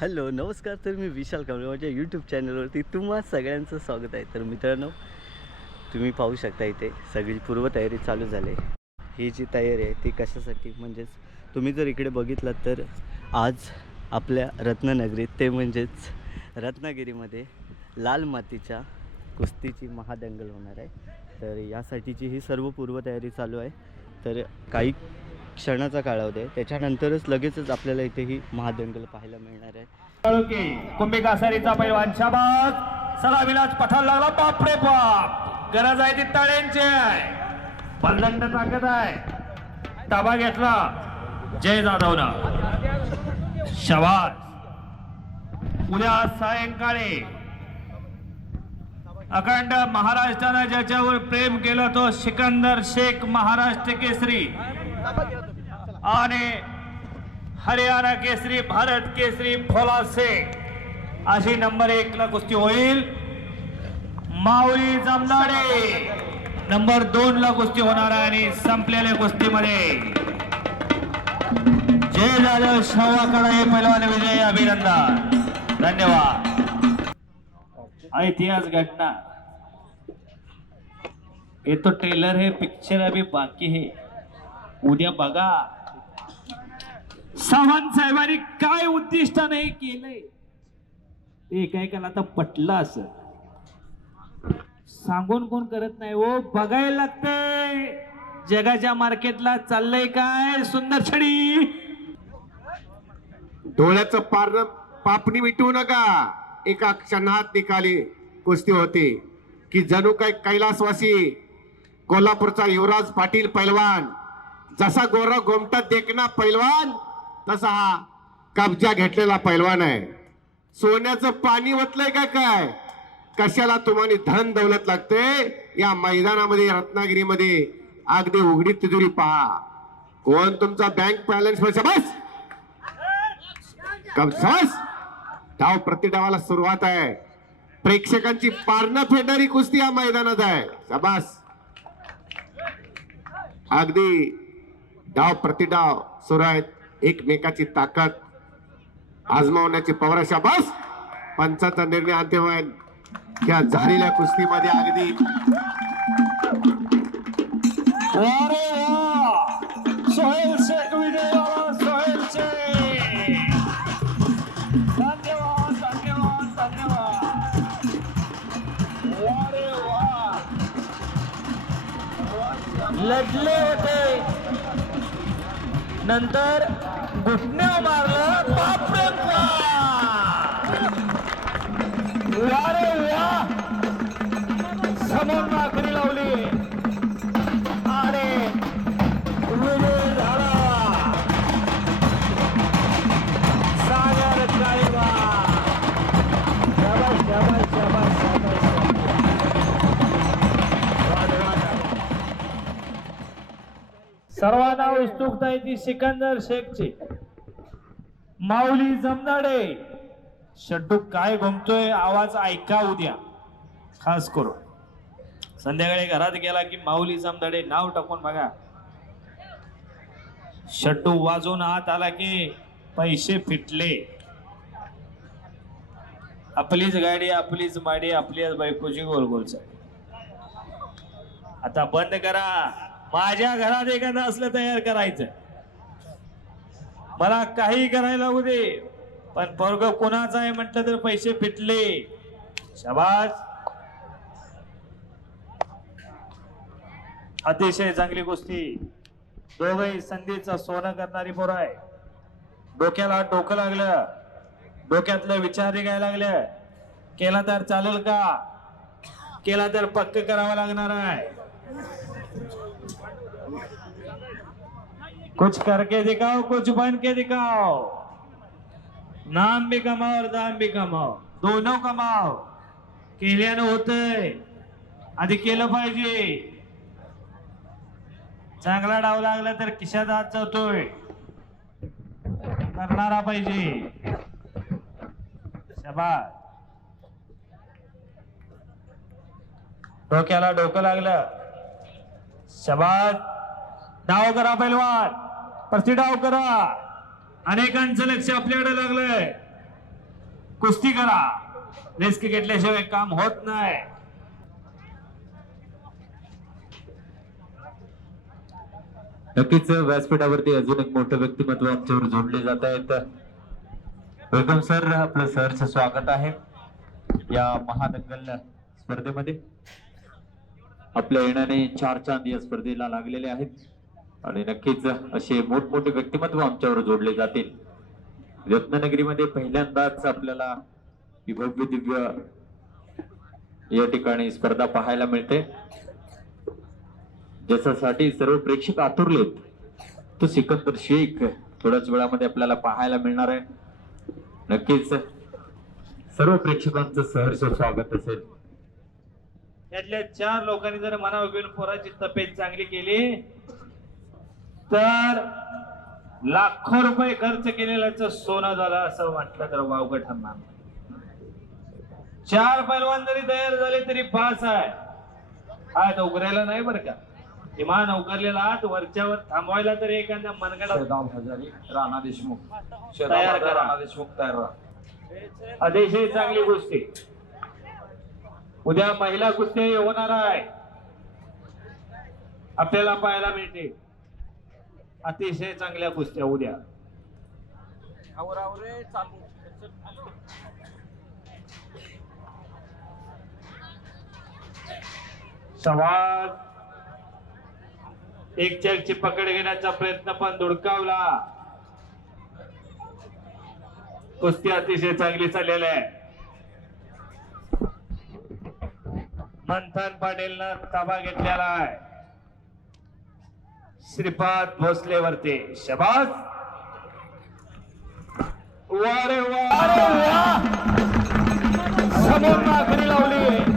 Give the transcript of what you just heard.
Hello नमस्कार. तर मी विशाल कांबळे. माझ्या यूट्यूब चॅनलवरती तुम्हा सगळ्यांचं स्वागत आहे. तर मित्रांनो तुम्ही पाहू शकता इथे सगळी पूर्वतयारी चालू झाली. आहे ही जी तयारी आहे ती कशासाठी? म्हणजेच तुम्ही जर इकडे बघितलात तर आज आपल्या रत्ननगरीत ते म्हणजेच रत्नागिरीमध्ये लाल मातीच्या कुस्तीची महादंगल होणार आहे. तर यासाठीची ही सर्व पूर्वतयारी चालू आहे. तर काही क्षणाचा काळ आहे. त्याच्यानंतरच लगेचच आपल्याला इथे ही महादंगल पाहायला मिळणार आहे. कुंभी कासारीचा पैलवान शाबाद सला विलाज पठाण लागला. बापरे बाप! गरज आहे ती तळ्यांची. आहे बल्लंड ताकद आहे. ताबा घेतला. जय जाधवनं. शवाद उद्या सायंकाळी. अखंड महाराष्ट्रानं ज्याच्यावर प्रेम केलं तो सिकंदर शेख महाराष्ट्र केसरी. आणि हरियाणा केसरी भारत केसरी फोला शेख अशी नंबर एक ला कुस्ती होईल. माऊली जमदाडे. नंबर दोन ला कुस्ती होणार आहे आणि संपलेल्या कुस्तीमध्ये. जय जाधव शवाकडे हे पैलवान विजय अभिनंदन. धन्यवाद. ऐतिहास घटना. ये तो ट्रेलर है पिक्चर अभी बाकी है. उद्या बघा. सावंत साहेबांनी काय उद्दिष्ट नाही केलंय? एकाएकाला आता पटलं अस. सांगून कोण करत नाही? ओ बघायला लागतंय. जगाच्या मार्केटला चाललंय काय? सुंदर छडी. डोळ्याचं पार पापणी मिटवू नका. एका क्षणात निकाली कुस्ती होती. की जणू काय कैलासवासी कोल्हापूरचा युवराज पाटील पैलवान जसा गोरा गोमटा देखना पैलवान तसा हा कब्जा घेतलेला पैलवान आहे. सोन्याचं पाणी वतलंय का काय? कशाला तुम्हाला धन दौलत लागते? या मैदानामध्ये रत्नागिरीमध्ये अगदी उघडी तिजोरी पहा. कोण तुमचा बँक बॅलन्स पैसा? बस! कमसास डाव प्रतिडावाला सुरुवात आहे. प्रेक्षकांची पारणं फेडणारी कुस्ती या मैदानात आहे. शाबास! अगदी डाव प्रतिडाव सुरू आहेत. एकमेकाची ताकद आजमावण्याची पवर शाबास! पंचाचा निर्णय अंतिम आहे या झालेल्या कुस्तीमध्ये अगदी अरे वा! सोहेल शेख विजय झाला, सोहेल शेख! धन्यवाद धन्यवाद धन्यवाद! अरे वा! लढले होते. नंतर घुटण्या मारलं बापरे समोर नाकरी लावली. अरे विजय झाला. सागर काळीबा वाद. सर्वांना आहे ती सिकंदर शेखची. माऊली जमनाडे. शड्डू काय घुमतोय आवाज ऐका उद्या. खास करून. संध्याकाळी घरात गेला की माऊली जमदाडे नाव टाकून बघा. शड्डू वाजून हात आला की पैसे फिटले. आपलीच गाडी आपलीच माडी आपलीच बायकोची गोल गोल आता बंद करा. माझ्या घरात एखादं असलं तयार करायचं. मला काही करायला लागू दे पण पोरग कोणाचा आहे म्हटलं तर पैसे फिटले. शबाज अतिशय चांगली गोष्टी. दोघही संधीचं सोनं करणारी पोरं आहे. डोक्याला डोकं लागलं. डोक्यातलं विचार निघायला लागलं. केला तर चालेल का? केला तर पक्क करावा लागणार आहे. कुछ करके दिखाओ कुछ बन के दिखाओ। नाम भी कमाओ और दाम भी कमाओ। दोनों कमाओ। केल्यानं होतंय आधी केलं पाहिजे। चांगला डाव लागला तर किशात हात जातोय करणारा पाहिजे। शबा डोक्याला डोकं लागलं। शबाद डाव करा पैलवान. परती डाव करा अनेकांचं लक्ष आपल्याकडे लागलंय. कुस्ती करा. रिस्क घेतल्याशिवाय काम होत नाही. नक्कीच व्यासपीठावरती अजून एक मोठं व्यक्तिमत्व आमच्यावर जोडले जात आहेत वेलकम सर आपलं सरचं स्वागत आहे. या महादंगल स्पर्धेमध्ये. आपल्या येण्याने चार चांद या स्पर्धेला लागलेले आहेत. आणि नक्कीच असे मोठमोठे व्यक्तिमत्व आमच्यावर जोडले जातील. रत्ननगरीमध्ये पहिल्यांदाच आपल्याला विभव्य भव्य दिव्य या ठिकाणी स्पर्धा पाहायला मिळते. ज्याच्यासाठी सर्व प्रेक्षक आतुरलेत. तो सिकंदर शेख थोड्याच वेळामध्ये आपल्याला पाहायला मिळणार आहे. नक्कीच सर्व प्रेक्षकांचं सहर्ष स्वागत असेल. यातल्या चार लोकांनी जर मनावर घेऊन पोराची तब्येत चांगली केली तर लाखो रुपये खर्च केलेल्याच सोनं झालं असं म्हटलं तर वावगं ठरणार. चार पैलवान जरी तयार झाले तरी पास आहे. हा नोकऱ्याला नाही बरं का? किमान नोकरलेला आत वरच्यावर थांबवायला तरी एखाद्या मनगडा हजारी राणा देशमुख. तयार करा. राणा देशमुख तयार राहा. अतिशय चांगली गोष्टी उद्या महिला कुस्ती होणार आहे. आपल्याला पाहायला मिळते अतिशय चांगल्या कुस्त्या उद्या. संवाद एक चेकची पकड घेण्याचा प्रयत्न पण धुडकावला. कुस्ती अतिशय चांगली चाललेली आहे. मंथन पाटीलनं ताबा घेतलेला आहे. श्रीपाद भोसलेवरती. शबाज वारे वारे वा समोर लावली.